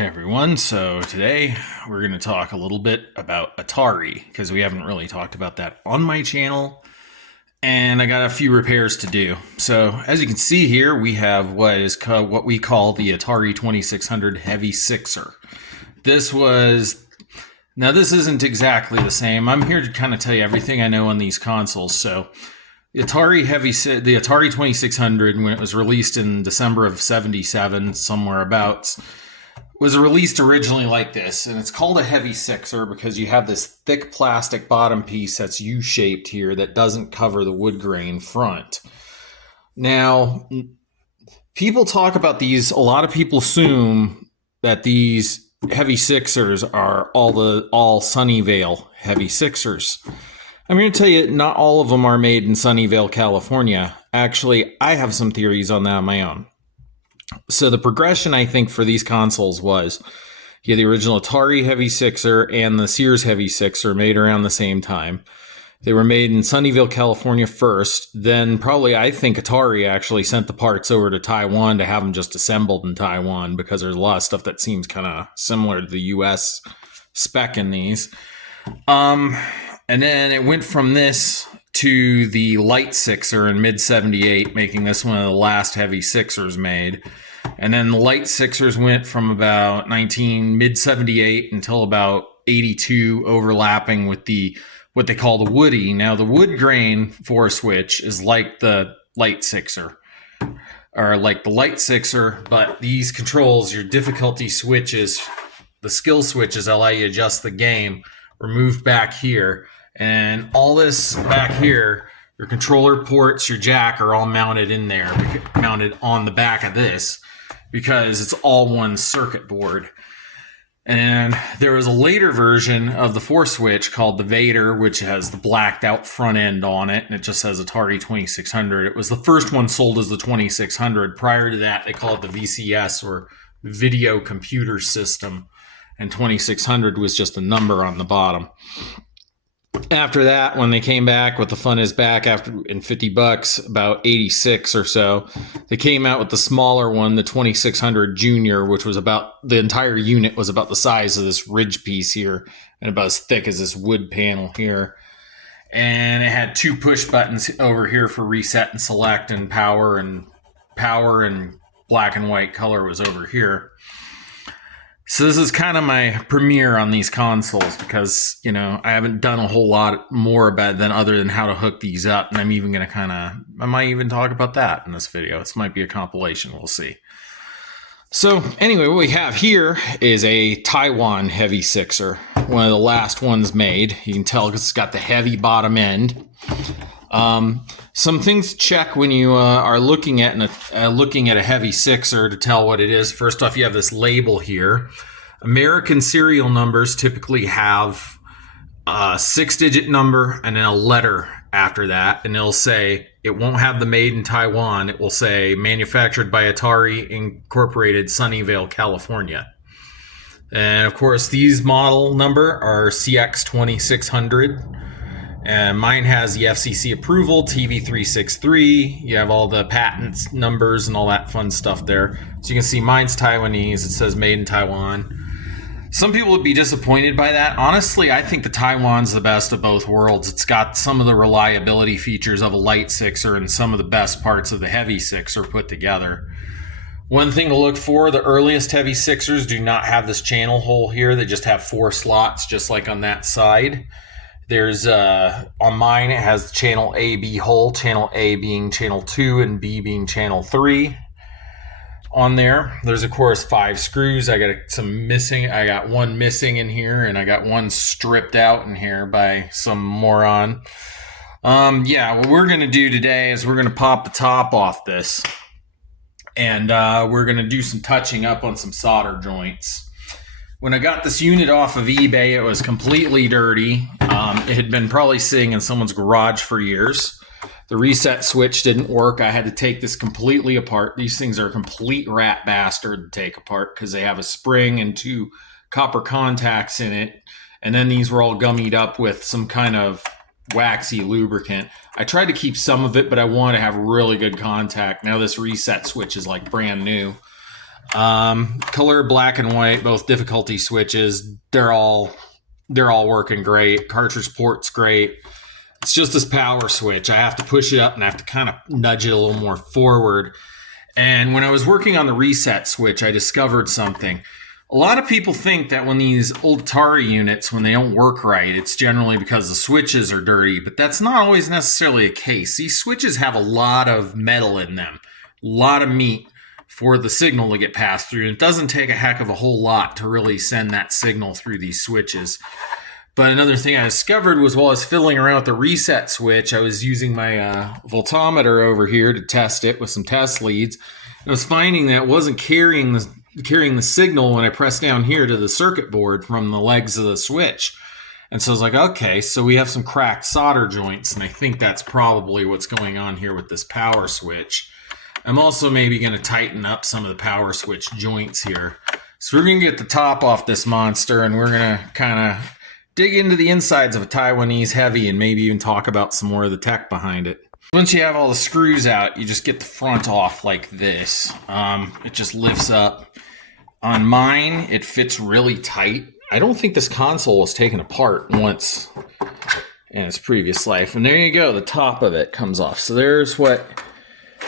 Hey everyone, so today we're going to talk a little bit about Atari because we haven't really talked about that on my channel, and I got a few repairs to do. So as you can see here, we have what we call the Atari 2600 Heavy Sixer. This isn't exactly the same. I'm here to kind of tell you everything I know on these consoles. So the Atari 2600, when it was released in December of '77, somewhere abouts, was released originally like this, and it's called a heavy sixer because you have this thick plastic bottom piece that's U-shaped here that doesn't cover the wood grain front. Now, people talk about these, a lot of people assume that these heavy sixers are all Sunnyvale heavy sixers. I'm going to tell you, not all of them are made in Sunnyvale, California. Actually, I have some theories on that on my own. So the progression, I think, for these consoles was you had the original Atari Heavy Sixer and the Sears Heavy Sixer made around the same time. They were made in Sunnyvale, California first. Then probably, I think, Atari actually sent the parts over to Taiwan to have them just assembled in Taiwan because there's a lot of stuff that seems kind of similar to the US spec in these. And then it went from this to the Light Sixer in mid-'78, making this one of the last heavy sixers made. And then the Light Sixers went from about mid-'78 until about 82, overlapping with what they call the Woody. Now, the wood grain for a switch is like the Light Sixer, or like the Light Sixer, but these controls, your difficulty switches, the skill switches allow you to adjust the game, were moved back here. And all this back here, your controller ports, your jack are all mounted in there, mounted on the back of this, because it's all one circuit board. And there was a later version of the 4-switch called the Vader, which has the blacked out front end on it, and it just says Atari 2600. It was the first one sold as the 2600. Prior to that, they called it the VCS, or Video Computer System, and 2600 was just a number on the bottom. After that, when they came back with the Fun Is Back in $50, about 86 or so, they came out with the smaller one, the 2600 Junior, which was about, the entire unit was about the size of this ridge piece here and about as thick as this wood panel here. And it had 2 push buttons over here for reset and select, and power and black and white color was over here. So this is kind of my premiere on these consoles because, I haven't done a whole lot more about it other than how to hook these up. And I'm even going to I might even talk about that in this video. This might be a compilation. We'll see. So anyway, what we have here is a Taiwan Heavy Sixer, one of the last ones made. You can tell because it's got the heavy bottom end. Some things to check when you are looking at a heavy sixer to tell what it is. First off, you have this label here. American serial numbers typically have a 6-digit number and then a letter after that, and it'll say, it won't have the made in Taiwan. It will say manufactured by Atari Incorporated, Sunnyvale, California. And of course, these model number are CX2600. And mine has the FCC approval, TV363. You have all the patents, numbers, and all that fun stuff there. So you can see mine's Taiwanese. It says made in Taiwan. Some people would be disappointed by that. Honestly, I think the Taiwan's the best of both worlds. It's got some of the reliability features of a light sixer and some of the best parts of the heavy sixer put together. One thing to look for, the earliest heavy sixers do not have this channel hole here. They just have 4 slots, just like on that side. There's, on mine, it has channel A, B hole, channel A being channel 2 and B being channel 3 on there. There's, of course, 5 screws. I got some missing. I got one missing in here, and I got one stripped out in here by some moron. What we're going to do today is we're going to pop the top off this, and we're going to do some touching up on some solder joints. When I got this unit off of eBay, it was completely dirty. It had been probably sitting in someone's garage for years. The reset switch didn't work. I had to take this completely apart. These things are a complete rat bastard to take apart because they have a spring and 2 copper contacts in it. And then these were all gummied up with some kind of waxy lubricant. I tried to keep some of it, but I want to have really good contact. Now this reset switch is like brand new. Color black and white, both difficulty switches. They're all working great. Cartridge port's great. It's just this power switch. I have to push it up and I have to kind of nudge it a little more forward. And when I was working on the reset switch, I discovered something. A lot of people think that when these old Atari units, when they don't work right, it's generally because the switches are dirty, but that's not always necessarily a case. These switches have a lot of metal in them, a lot of meat for the signal to get passed through. It doesn't take a heck of a whole lot to really send that signal through these switches. But another thing I discovered was while I was fiddling around with the reset switch, I was using my voltometer over here to test it with some test leads. I was finding that it wasn't carrying the signal when I pressed down here to the circuit board from the legs of the switch. And so I was like, okay, so we have some cracked solder joints, and I think that's probably what's going on here with this power switch. I'm also maybe going to tighten up some of the power switch joints here. So we're going to get the top off this monster, and we're going to kind of dig into the insides of a Taiwanese heavy and maybe even talk about some more of the tech behind it. Once you have all the screws out, you just get the front off like this. It just lifts up. On mine, it fits really tight. I don't think this console was taken apart once in its previous life. And there you go, the top of it comes off. So there's what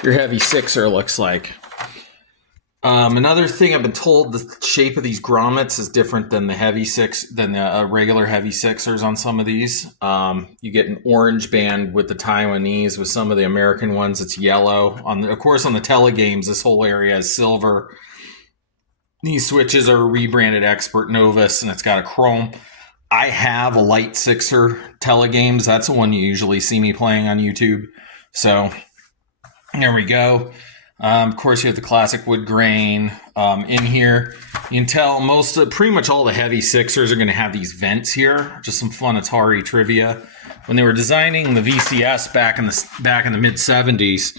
your heavy sixer looks like. Another thing I've been told, the shape of these grommets is different than the regular heavy sixers on some of these. You get an orange band with the Taiwanese. With some of the American ones, it's yellow. Of course, on the telegames, this whole area is silver. These switches are rebranded Expert Novus, and it's got a chrome. I have a light sixer telegames. That's the one you usually see me playing on YouTube. So there we go. Of course, you have the classic wood grain in here. You can tell pretty much all the heavy sixers are going to have these vents here. Just some fun Atari trivia. When they were designing the VCS back in the mid 70s,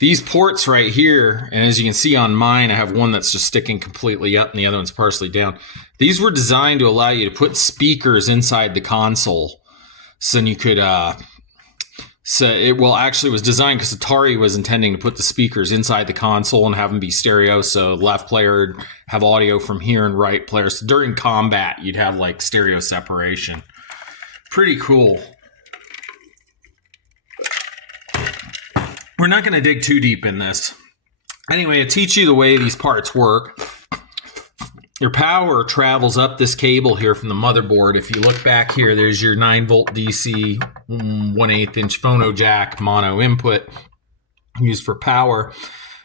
these ports right here, and as you can see on mine, I have one that's just sticking completely up and the other one's partially down. These were designed to allow you to put speakers inside the console, so then you could. Actually, it was designed because Atari was intending to put the speakers inside the console and have them be stereo, so left player would have audio from here and right player. So during combat, you'd have like stereo separation. Pretty cool. We're not going to dig too deep in this. Anyway, to teach you the way these parts work, your power travels up this cable here from the motherboard. If you look back here, there's your 9-volt DC 1/8 inch phono jack mono input used for power.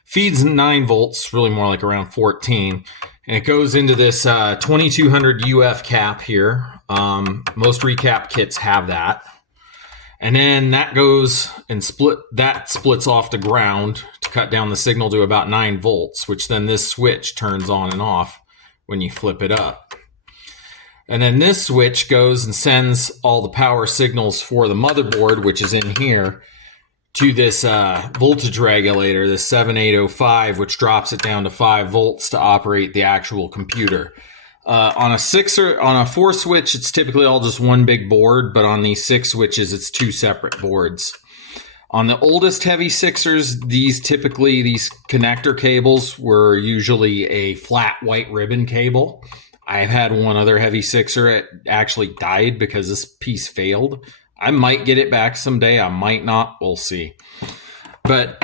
Feeds 9 volts, really more like around 14. And it goes into this 2200 UF cap here. Most recap kits have that. And then that goes and splits off the ground to cut down the signal to about 9 volts, which then this switch turns on and off when you flip it up. And then this switch goes and sends all the power signals for the motherboard, which is in here, to this voltage regulator, this 7805, which drops it down to 5 volts to operate the actual computer. On a 4 switch, it's typically all just one big board, but on these 6 switches, it's 2 separate boards. On the oldest heavy sixers, these connector cables were usually a flat white ribbon cable. I've had one other heavy sixer. It actually died because this piece failed. I might get it back someday. I might not. We'll see. But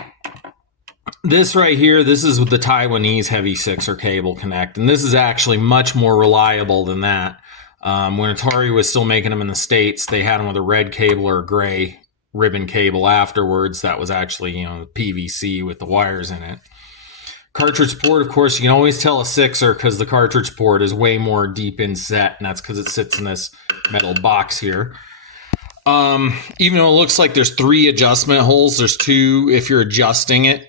this right here, this is with the Taiwanese heavy sixer cable connect. And this is actually much more reliable than that. When Atari was still making them in the States, they had them with a red cable or a gray ribbon cable afterwards. That was actually, PVC with the wires in it. Cartridge port, of course, you can always tell a sixer because the cartridge port is way more deep inset, and that's because it sits in this metal box here. Even though it looks like there's 3 adjustment holes, there's 2 if you're adjusting it.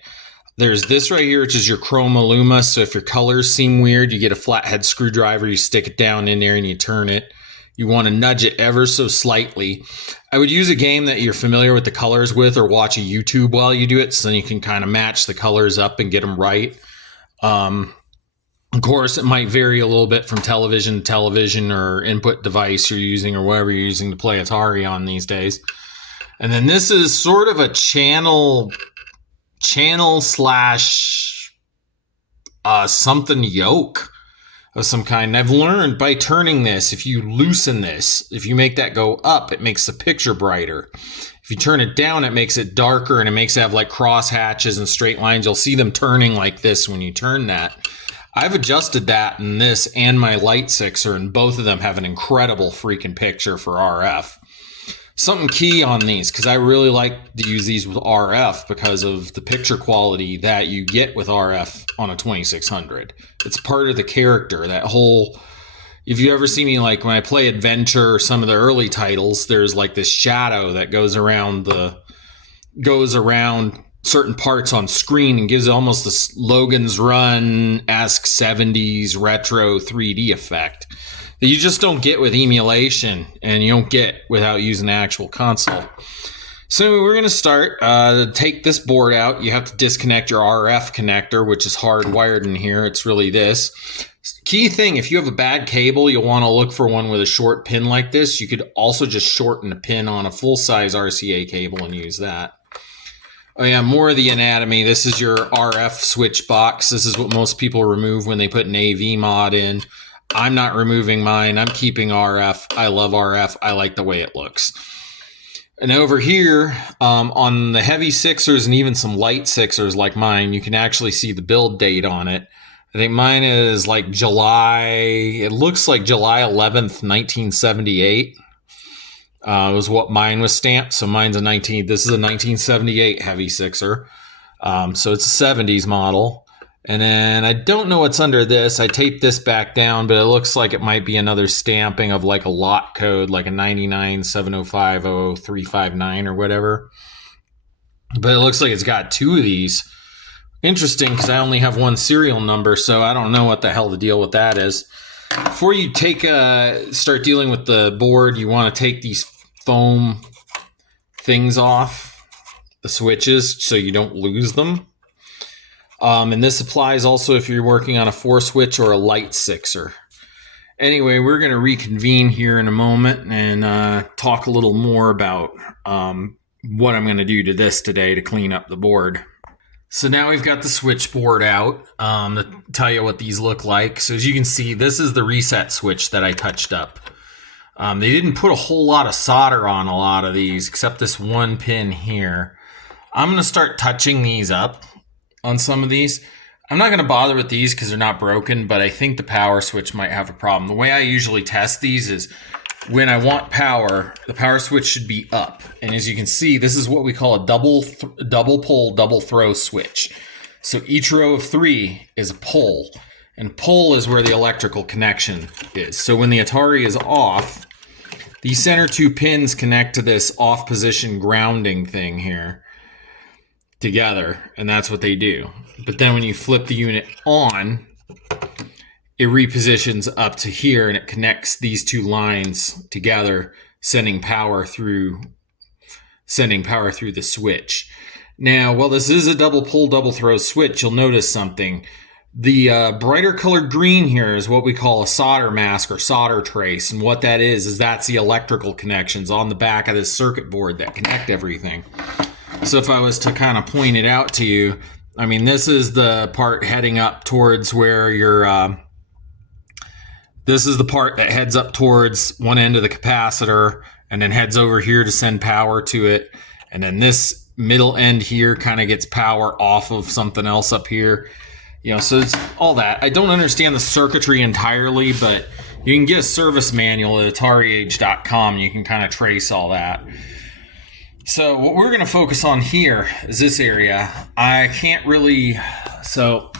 There's this right here, which is your chroma luma. So if your colors seem weird, you get a flathead screwdriver, you stick it down in there and you turn it. You want to nudge it ever so slightly. I would use a game that you're familiar with the colors with, or watch a YouTube while you do it, so then you can kind of match the colors up and get them right. Of course, it might vary a little bit from television to television or input device you're using or whatever you're using to play Atari on these days. And then this is sort of a channel slash something yoke of some kind. And I've learned by turning this, if you loosen this, if you make that go up, it makes the picture brighter. If you turn it down, it makes it darker, and it makes it have like cross hatches and straight lines. You'll see them turning like this when you turn that. I've adjusted that in this and my Light Sixer, and both of them have an incredible freaking picture for RF. Something key on these, because I really like to use these with RF because of the picture quality that you get with RF on a 2600. It's part of the character, that whole... If you ever see me, like when I play Adventure or some of the early titles, there's like this shadow that goes around certain parts on screen and gives it almost this Logan's Run-esque 70s retro 3D effect that you just don't get with emulation, and you don't get without using the actual console. So we're going to start. To take this board out, you have to disconnect your RF connector, which is hardwired in here. It's really this. Key thing, if you have a bad cable, you'll want to look for one with a short pin like this. You could also just shorten a pin on a full-size RCA cable and use that. Oh yeah, more of the anatomy. This is your RF switch box. This is what most people remove when they put an AV mod in. I'm not removing mine. I'm keeping RF. I love RF. I like the way it looks. And over here, on the heavy Sixers and even some light Sixers like mine, you can actually see the build date on it. I think mine is like it looks like July 11th, 1978. Was what mine was stamped. So mine's this is a 1978 heavy Sixer. So it's a 70s model. And then I don't know what's under this. I taped this back down, but it looks like it might be another stamping of like a lot code, like a 9970500359 or whatever. But it looks like it's got two of these. Interesting, because I only have one serial number, so I don't know what the hell the deal with that is. Before you start dealing with the board, you want to take these foam things off, the switches, so you don't lose them. And this applies also if you're working on a 4-switch or a Light Sixer. Anyway, we're going to reconvene here in a moment and talk a little more about what I'm going to do to this today to clean up the board. So now we've got the switchboard out to tell you what these look like. So as you can see, this is the reset switch that I touched up. They didn't put a whole lot of solder on a lot of these, except this one pin here. I'm going to start touching these up on some of these. I'm not going to bother with these because they're not broken, but I think the power switch might have a problem. The way I usually test these is when I want power, the power switch should be up. And as you can see, this is what we call a double pull, double throw switch. So each row of 3 is a pull, and pull is where the electrical connection is. So when the Atari is off, these center 2 pins connect to this off position grounding thing here together, and that's what they do. But then when you flip the unit on, it repositions up to here and it connects these 2 lines together, sending power through the switch. Now, while this is a double pull, double throw switch, you'll notice something. The brighter colored green here is what we call a solder mask or solder trace. And what that is that's the electrical connections on the back of this circuit board that connect everything. So if I was to kind of point it out to you, I mean, this is the part heading up towards where your... This is the part that heads up towards one end of the capacitor and then heads over here to send power to it. And then this middle end here kind of gets power off of something else up here. You know, so it's all that. I don't understand the circuitry entirely, but you can get a service manual at atariage.com. You can kind of trace all that. So what we're going to focus on here is this area. So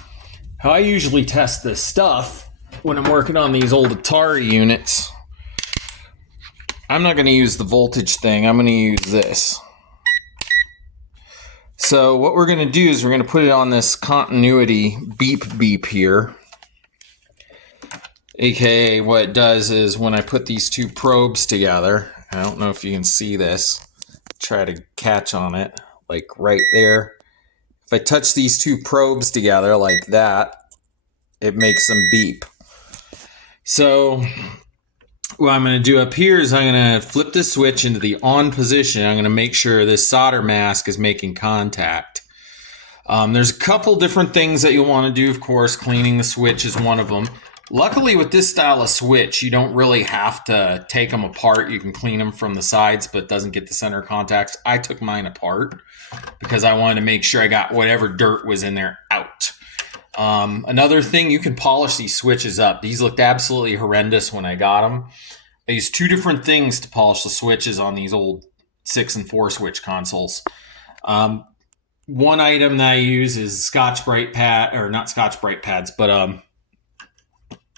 how I usually test this stuff when I'm working on these old Atari units, I'm not going to use the voltage thing. I'm going to use this. So what we're going to do is we're going to put it on this continuity beep here. AKA what it does is when I put these 2 probes together, I don't know if you can see this, try to catch on it, like right there. If I touch these 2 probes together like that, it makes them beep. So what I'm going to do up here is I'm going to flip this switch into the on position. I'm going to make sure this solder mask is making contact. There's a couple different things that you'll want to do, of course. Cleaning the switch is one of them. Luckily, with this style of switch, you don't really have to take them apart. You can clean them from the sides, but it doesn't get the center contacts. I took mine apart because I wanted to make sure I got whatever dirt was in there out. Another thing, you can polish these switches up. These looked absolutely horrendous when I got them. I used two different things to polish the switches on these old 6 and 4 switch consoles. One item that I use is Scotch-Brite pad, or not Scotch-Brite pads, but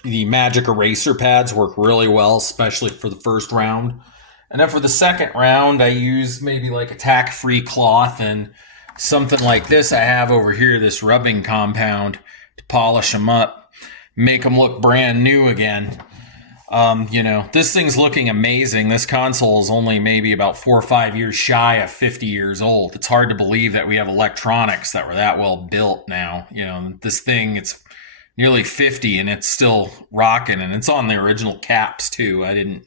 the Magic Eraser pads work really well, especially for the first round. And then for the second round, I use maybe like a tack-free cloth and something like this I have over here, this rubbing compound, to polish them up, make them look brand new again. This thing's looking amazing. This console is only maybe about 4 or 5 years shy of 50 years old. It's hard to believe that we have electronics that were that well built now. This thing, it's nearly 50 and it's still rocking, and it's on the original caps too. I didn't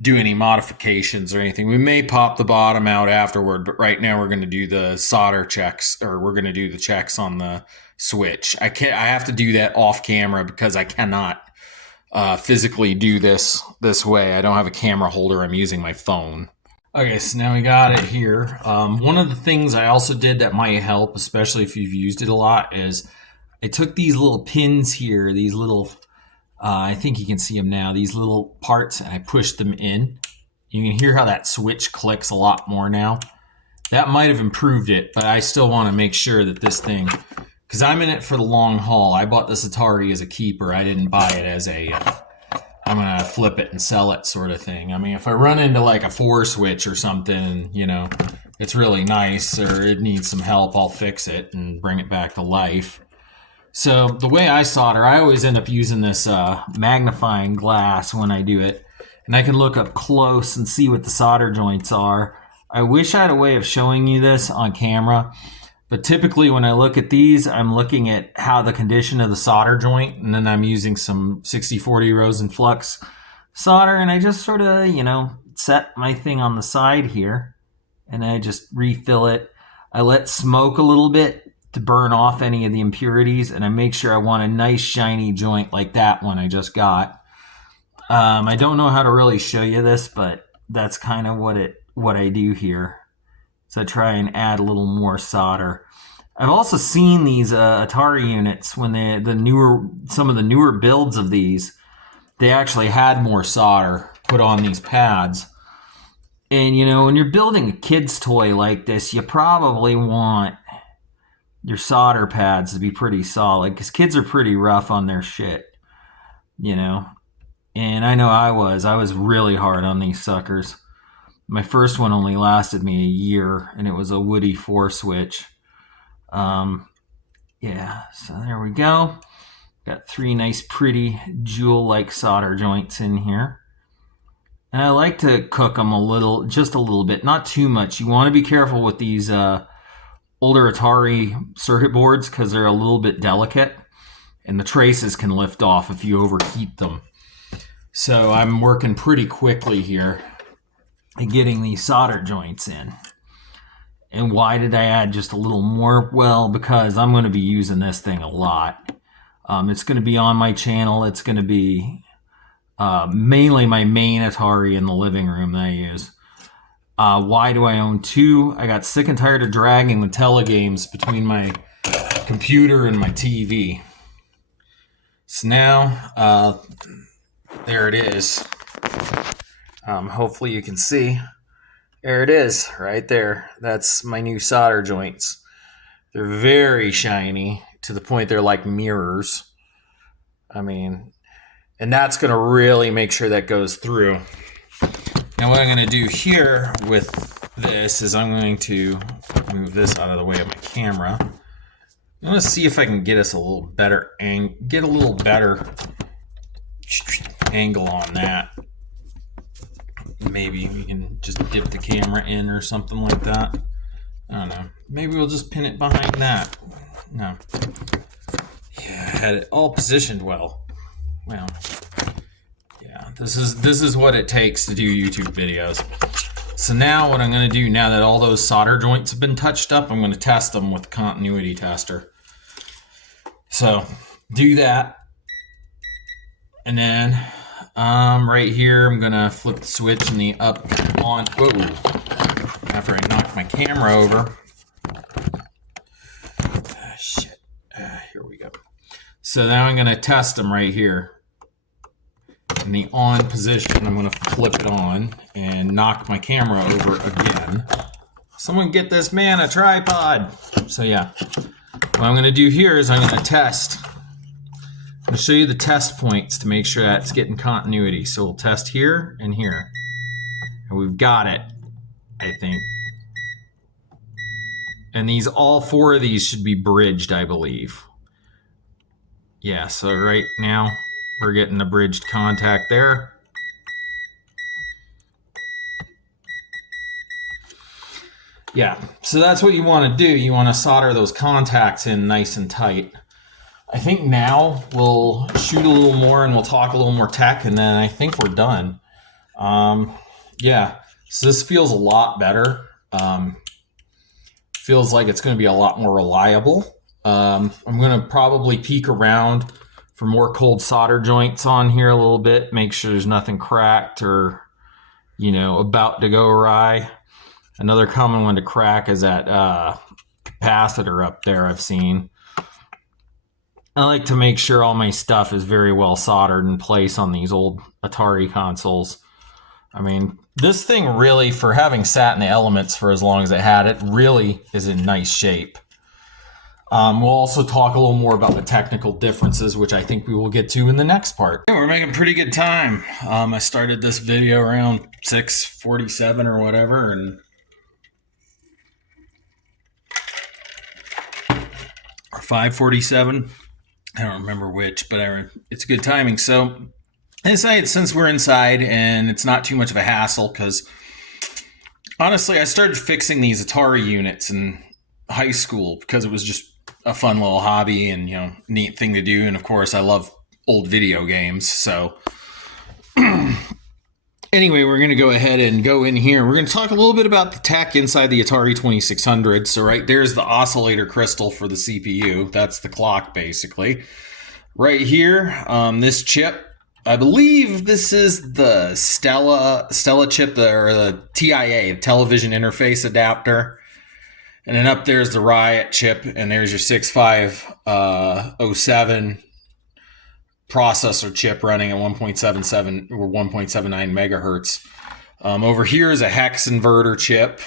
do any modifications or anything. We may pop the bottom out afterward, but right now we're going to do the solder checks, or we're going to do the checks on the switch. I have to do that off camera because I cannot physically do this way. I don't have a camera holder. I'm using my phone. Okay, so now we got it here. One of the things I also did that might help, especially if you've used it a lot, is I took these little pins here, these little, I think you can see them now, these little parts, and I pushed them in. You can hear how that switch clicks a lot more now. That might have improved it, but I still want to make sure that this thing, because I'm in it for the long haul. I bought this Atari as a keeper. I didn't buy it as a, I'm going to flip it and sell it sort of thing. I mean, if I run into like a 4 switch or something, it's really nice or it needs some help, I'll fix it and bring it back to life. So the way I solder, I always end up using this magnifying glass when I do it. And I can look up close and see what the solder joints are. I wish I had a way of showing you this on camera. But typically when I look at these, I'm looking at how the condition of the solder joint. And then I'm using some 6040 Rosenflux solder. And I just sort of, set my thing on the side here. And I just refill it. I let smoke a little bit to burn off any of the impurities, and I make sure I want a nice shiny joint like that one I just got. I don't know how to really show you this, but that's kind of what I do here. So I try and add a little more solder. I've also seen these Atari units when some of the newer builds of these, they actually had more solder put on these pads. And when you're building a kid's toy like this, you probably want your solder pads to be pretty solid, because kids are pretty rough on their shit, and I know I was really hard on these suckers. My first one only lasted me a year, and it was a Woody 4 switch. So there we go. Got 3 nice pretty jewel-like solder joints in here. And I like to cook them just a little bit, not too much. You want to be careful with these older Atari circuit boards because they're a little bit delicate and the traces can lift off if you overheat them. So I'm working pretty quickly here at getting these solder joints in. And why did I add just a little more? Well, because I'm going to be using this thing a lot. It's going to be on my channel. It's going to be mainly my main Atari in the living room that I use. Why do I own 2? I got sick and tired of dragging the telegames between my computer and my TV. So now, there it is. Hopefully you can see. There it is, right there. That's my new solder joints. They're very shiny to the point they're like mirrors. And that's going to really make sure that goes through. Now what I'm going to do here with this is I'm going to move this out of the way of my camera. I'm going to see if I can get us a little better angle on that. Maybe we can just dip the camera in or something like that. I don't know. Maybe we'll just pin it behind that. No. Yeah, I had it all positioned well. Well, yeah, this is what it takes to do YouTube videos. So now what I'm going to do, now that all those solder joints have been touched up, I'm going to test them with the continuity tester. So do that. And then right here, I'm going to flip the switch in the up on. Whoa. After I knock my camera over. Shit. Here we go. So now I'm going to test them right here. In the on position, I'm going to flip it on and knock my camera over again. Someone get this man a tripod. So yeah, what I'm going to do here is I'm going to test. I'm going to show you the test points to make sure that's getting continuity. So we'll test here and here. And we've got it, I think. And these, all four of these should be bridged, I believe. Yeah, so right now we're getting the bridged contact there. Yeah, so that's what you want to do. You want to solder those contacts in nice and tight. I think now we'll shoot a little more and we'll talk a little more tech, and then I think we're done. Yeah, so this feels a lot better. Feels like it's going to be a lot more reliable. I'm going to probably peek around for more cold solder joints on here a little bit. Make sure there's nothing cracked or, you know, about to go awry. Another common one to crack is that capacitor up there I've seen. I like to make sure all my stuff is very well soldered in place on these old Atari consoles. I mean, this thing really, for having sat in the elements for as long as it had, it really is in nice shape. We'll also talk a little more about the technical differences, which I think we will get to in the next part. Yeah, we're making pretty good time. I started this video around 6:47 or whatever, and or 5:47. I don't remember which, but it's good timing. So I decided, since we're inside and it's not too much of a hassle, because honestly, I started fixing these Atari units in high school because it was just a fun little hobby and, you know, neat thing to do. And of course, I love old video games. So anyway, we're going to go ahead and go in here. We're going to talk a little bit about the tech inside the Atari 2600. So right there's the oscillator crystal for the CPU. That's the clock, basically. Right here, this chip, I believe this is the Stella chip, or the TIA, television interface adapter. And then up there's the Riot chip, and there's your 6507 processor chip running at 1.77 or 1.79 megahertz. Over here is a hex inverter chip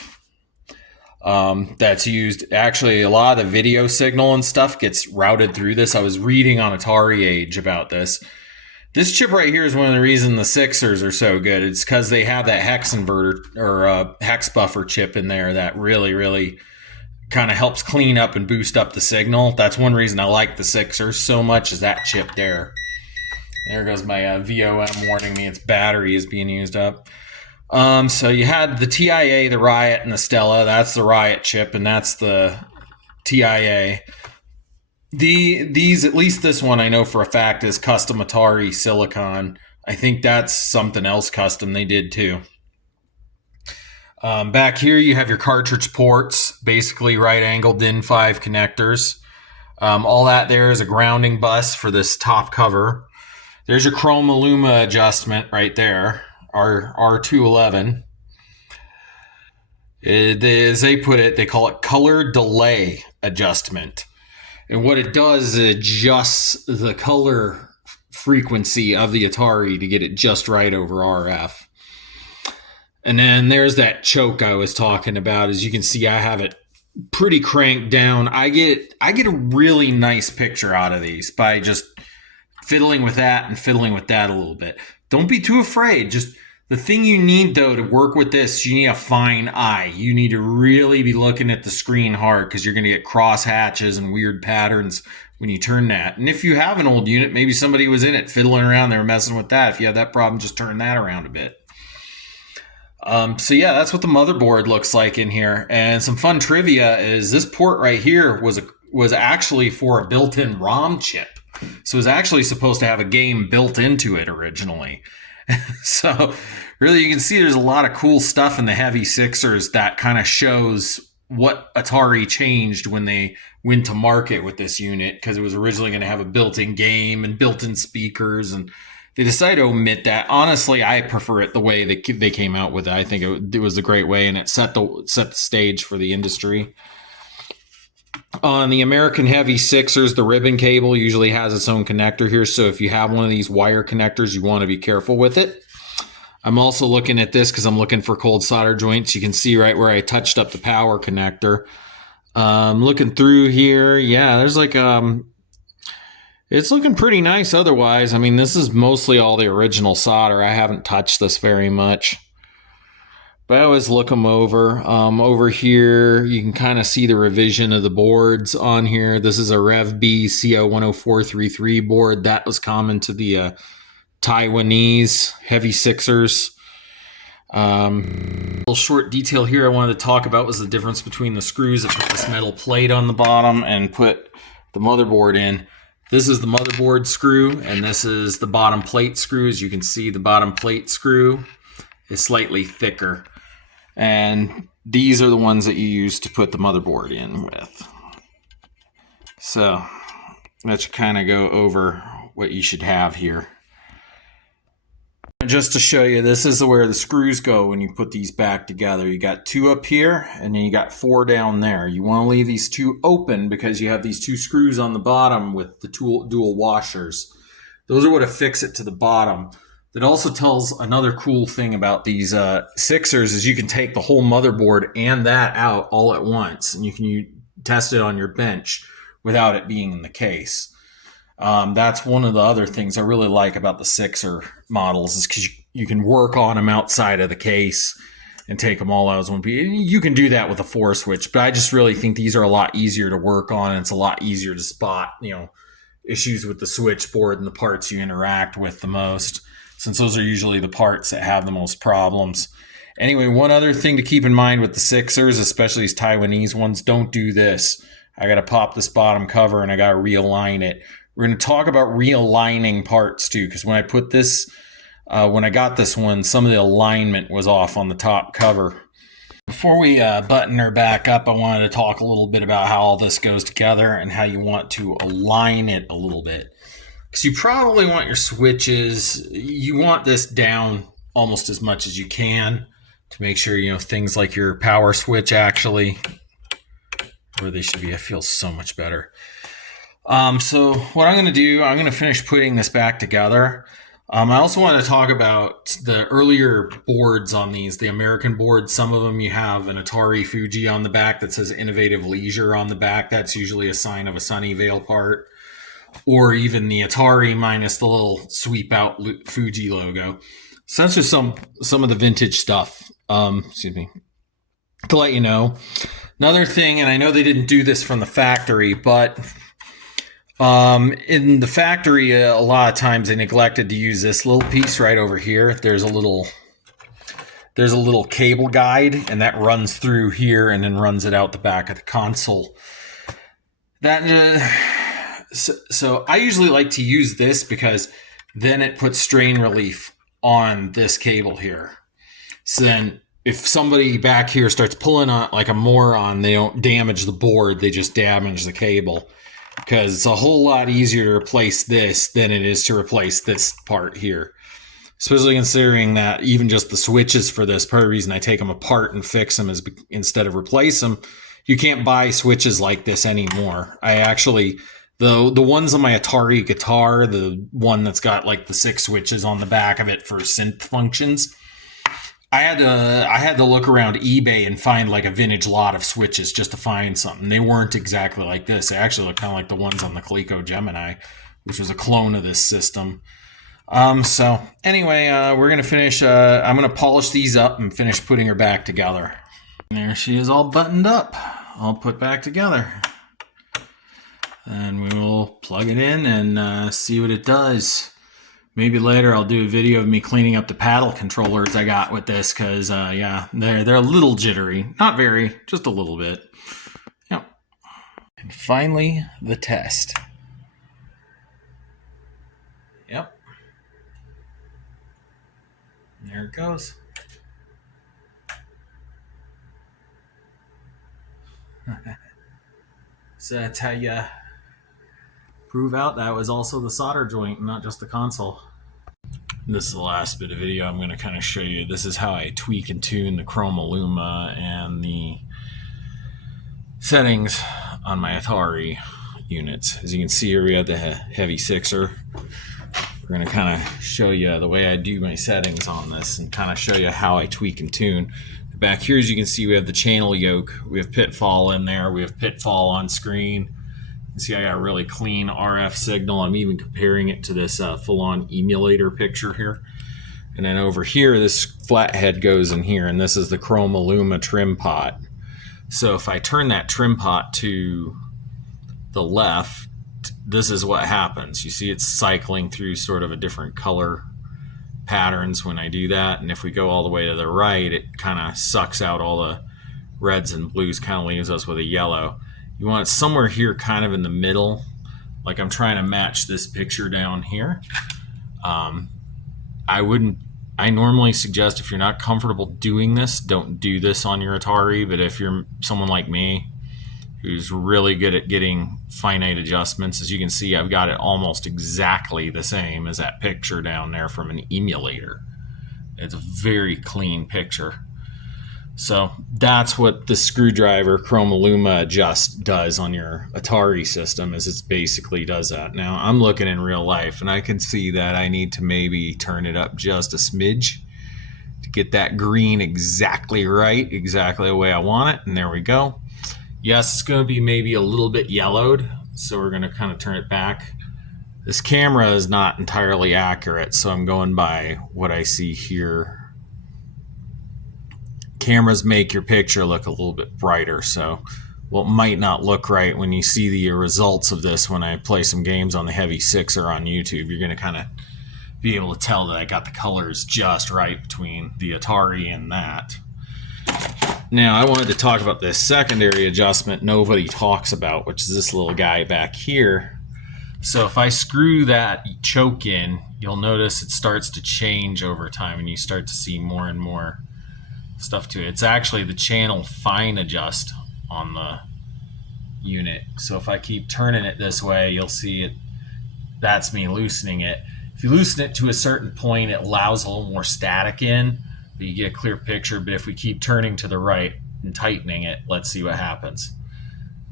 that's used. Actually, a lot of the video signal and stuff gets routed through this. I was reading on Atari Age about this. This chip right here is one of the reasons the Sixers are so good. It's because they have that hex inverter or hex buffer chip in there that really, really kind of helps clean up and boost up the signal. That's one reason I like the Sixers so much, is that chip there. There goes my VOM warning me its battery is being used up. So you had the TIA, the Riot, and the Stella. That's the Riot chip, and that's the TIA. These, at least this one I know for a fact, is custom Atari silicon. I think that's something else custom they did too. Back here you have your cartridge ports, basically right-angled DIN 5 connectors. All that there is a grounding bus for this top cover. There's your chroma luma adjustment right there, R211. As they put it, they call it color delay adjustment. And what it does is it adjusts the color frequency of the Atari to get it just right over RF. And then there's that choke I was talking about. As you can see, I have it pretty cranked down. I get a really nice picture out of these by just fiddling with that and fiddling with that a little bit. Don't be too afraid. Just the thing you need, though, to work with this, you need a fine eye. You need to really be looking at the screen hard, because you're going to get cross hatches and weird patterns when you turn that. And if you have an old unit, maybe somebody was in it fiddling around, they were messing with that. If you have that problem, just turn that around a bit. So yeah, that's what the motherboard looks like in here. And some fun trivia is this port right here was actually for a built-in ROM chip. So it was actually supposed to have a game built into it originally. So really you can see there's a lot of cool stuff in the Heavy Sixers that kind of shows what Atari changed when they went to market with this unit, because it was originally going to have a built-in game and built-in speakers, and they decided to omit that. Honestly, I prefer it the way they came out with it. I think it was a great way, and it set the stage for the industry. On the American Heavy Sixers, the ribbon cable usually has its own connector here, so if you have one of these wire connectors, you want to be careful with it. I'm also looking at this because I'm looking for cold solder joints. You can see right where I touched up the power connector. Looking through here, yeah, there's like it's looking pretty nice otherwise. I mean, this is mostly all the original solder. I haven't touched this very much, but I always look them over. Over here, you can kind of see the revision of the boards on here. This is a Rev B CO10433 board. That was common to the Taiwanese Heavy Sixers. A little short detail here I wanted to talk about was the difference between the screws that put this metal plate on the bottom and put the motherboard in. This is the motherboard screw, and this is the bottom plate screw. As you can see, the bottom plate screw is slightly thicker, and these are the ones that you use to put the motherboard in with. So let's kind of go over what you should have here. Just to show you, this is where the screws go when you put these back together. You got 2 up here, and then you got 4 down there. You want to leave these 2 open because you have these 2 screws on the bottom with the dual washers. Those are what affix it to the bottom. That also tells another cool thing about these Sixers is you can take the whole motherboard and that out all at once, and you can test it on your bench without it being in the case. That's one of the other things I really like about the Sixer models, is because you can work on them outside of the case and take them all out as one piece. You can do that with a 4 switch, but I just really think these are a lot easier to work on, and it's a lot easier to spot, issues with the switchboard and the parts you interact with the most, since those are usually the parts that have the most problems. Anyway, one other thing to keep in mind with the Sixers, especially these Taiwanese ones, don't do this. I got to pop this bottom cover and I got to realign it. We're going to talk about realigning parts too, because when I put this, when I got this one, some of the alignment was off on the top cover. Before we button her back up, I wanted to talk a little bit about how all this goes together and how you want to align it a little bit. Because you probably want your switches, you want this down almost as much as you can to make sure, things like your power switch actually, where they should be, it feels so much better. So what I'm going to do, I'm going to finish putting this back together. I also want to talk about the earlier boards on these, the American boards. Some of them you have an Atari Fuji on the back that says Innovative Leisure on the back. That's usually a sign of a Sunnyvale part. Or even the Atari minus the little sweep out Fuji logo. So that's just some of the vintage stuff. To let you know. Another thing, and I know they didn't do this from the factory, but in the factory, a lot of times they neglected to use this little piece right over here. There's a little cable guide, and that runs through here and then runs it out the back of the console. So I usually like to use this because then it puts strain relief on this cable here. So then if somebody back here starts pulling on like a moron, they don't damage the board, they just damage the cable. Because it's a whole lot easier to replace this than it is to replace this part here. Especially considering that even just the switches for this, part of the reason I take them apart and fix them is instead of replace them, you can't buy switches like this anymore. I actually, the ones on my Atari guitar, the one that's got like the 6 switches on the back of it for synth functions, I had to look around eBay and find like a vintage lot of switches just to find something. They weren't exactly like this. They actually look kind of like the ones on the Coleco Gemini, which was a clone of this system. So anyway, we're going to finish. I'm going to polish these up and finish putting her back together. And there she is, all buttoned up, all put back together. And we will plug it in and see what it does. Maybe later I'll do a video of me cleaning up the paddle controllers I got with this, because yeah, they're a little jittery. Not very, just a little bit. Yep. And finally, the test. Yep. There it goes. So that's how you prove out that was also the solder joint, not just the console. This is the last bit of video I'm going to kind of show you. This is how I tweak and tune the Chroma and the settings on my Atari units. As you can see here, we have the heavy sixer. We're going to kind of show you the way I do my settings on this and kind of show you how I tweak and tune. Back here, as you can see, we have the channel yoke. We have pitfall in there. We have pitfall on screen. You see I got a really clean RF signal. I'm even comparing it to this full-on emulator picture here. And then over here, this flathead goes in here, and this is the Chroma trim pot. So if I turn that trim pot to the left, this is what happens. You see it's cycling through sort of a different color patterns when I do that. And if we go all the way to the right, it kind of sucks out all the reds and blues, kind of leaves us with a yellow. You want it somewhere here kind of in the middle, like I'm trying to match this picture down here. I normally suggest, if you're not comfortable doing this, don't do this on your Atari. But if you're someone like me who's really good at getting finite adjustments, as you can see, I've got it almost exactly the same as that picture down there from an emulator. It's a very clean picture. So that's what the screwdriver Chroma Adjust does on your Atari system, is it basically does that. Now I'm looking in real life and I can see that I need to maybe turn it up just a smidge to get that green exactly right, exactly the way I want it. And there we go. Yes, it's going to be maybe a little bit yellowed, so we're going to kind of turn it back. This camera is not entirely accurate, so I'm going by what I see here. Cameras make your picture look a little bit brighter, so what might not look right when you see the results of this when I play some games on the heavy sixer on YouTube, you're going to kind of be able to tell that I got the colors just right between the Atari and that. Now, I wanted to talk about this secondary adjustment nobody talks about, which is this little guy back here. So if I screw that choke in, you'll notice it starts to change over time and you start to see more and more stuff to it. It's actually the channel fine adjust on the unit. So if I keep turning it this way, you'll see it. That's me loosening it. If you loosen it to a certain point, it allows a little more static in. You get a clear picture, but if we keep turning to the right and tightening it, let's see what happens.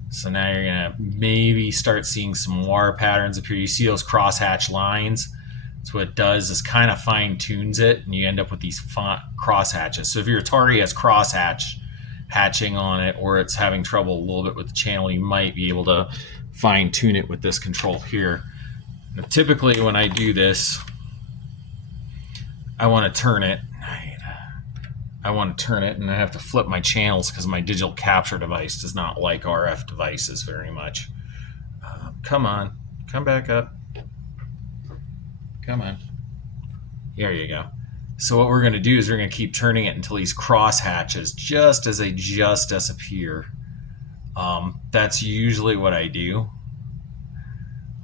So now you're gonna maybe start seeing some wire patterns appear. You see those crosshatch lines? That's what it does, is kind of fine tunes it, and you end up with these crosshatches. So if your Atari has hatching on it, or it's having trouble a little bit with the channel, you might be able to fine tune it with this control here. Now, typically when I do this, I want to turn it. And I have to flip my channels because my digital capture device does not like RF devices very much. Come on, come back up. Come on. There you go. So what we're going to do is we're going to keep turning it until these cross hatches just as they just disappear. That's usually what I do.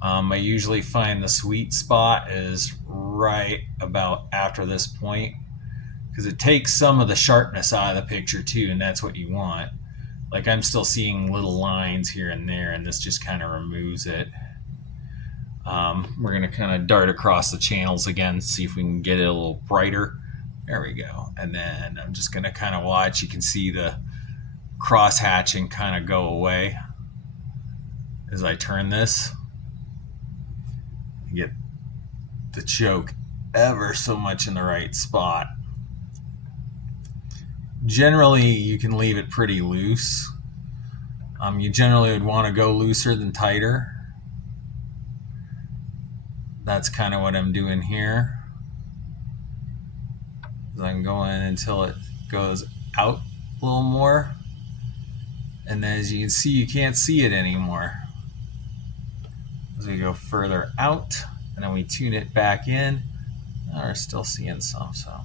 I usually find the sweet spot is right about after this point, because it takes some of the sharpness out of the picture too, and that's what you want. Like, I'm still seeing little lines here and there, and this just kind of removes it. We're going to kind of dart across the channels again, see if we can get it a little brighter. There we go. And then I'm just going to kind of watch. You can see the cross hatching kind of go away as I turn this. Get the choke ever so much in the right spot. Generally, you can leave it pretty loose. You generally would want to go looser than tighter. That's kind of what I'm doing here. I'm going until it goes out a little more. And then as you can see, you can't see it anymore. As we go further out, and then we tune it back in, we're still seeing some, so.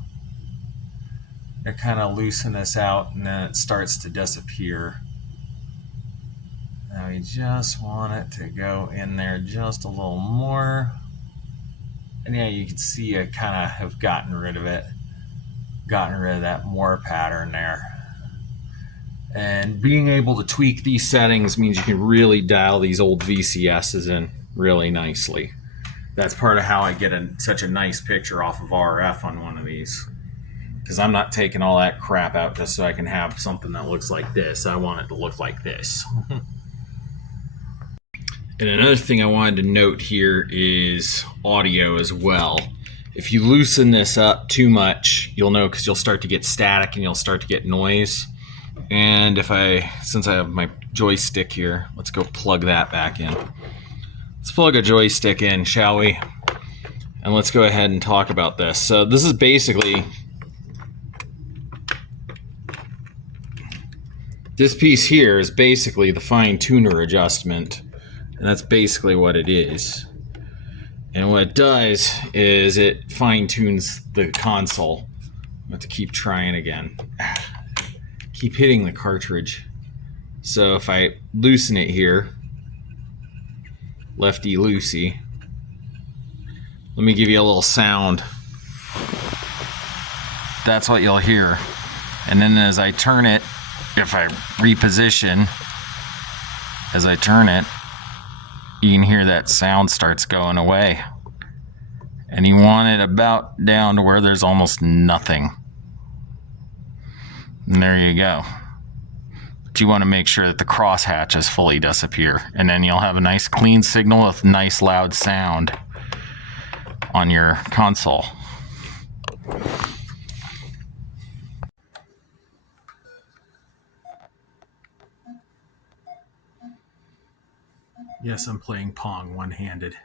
You kind of loosen this out, and then it starts to disappear. Now we just want it to go in there just a little more. And yeah, you can see I kind of have gotten rid of it. gotten rid of that more pattern there. And being able to tweak these settings means you can really dial these old VCSs in really nicely. That's part of how I get such a nice picture off of RF on one of these. Because I'm not taking all that crap out just so I can have something that looks like this. I want it to look like this. And another thing I wanted to note here is audio as well. If you loosen this up too much, you'll know, because you'll start to get static and you'll start to get noise. And since I have my joystick here, let's go plug that back in. Let's plug a joystick in, shall we? And let's go ahead and talk about this. So this is basically, this piece here is basically the fine tuner adjustment. And that's basically what it is. And what it does is it fine tunes the console. I have to keep trying again. Keep hitting the cartridge. So if I loosen it here, lefty loosey, let me give you a little sound. That's what you'll hear. And then as I turn it, if I reposition, as I turn it, you can hear that sound starts going away. And you want it about down to where there's almost nothing. And there you go. But you want to make sure that the crosshatches fully disappear. And then you'll have a nice clean signal with nice loud sound on your console. Yes, I'm playing Pong one-handed.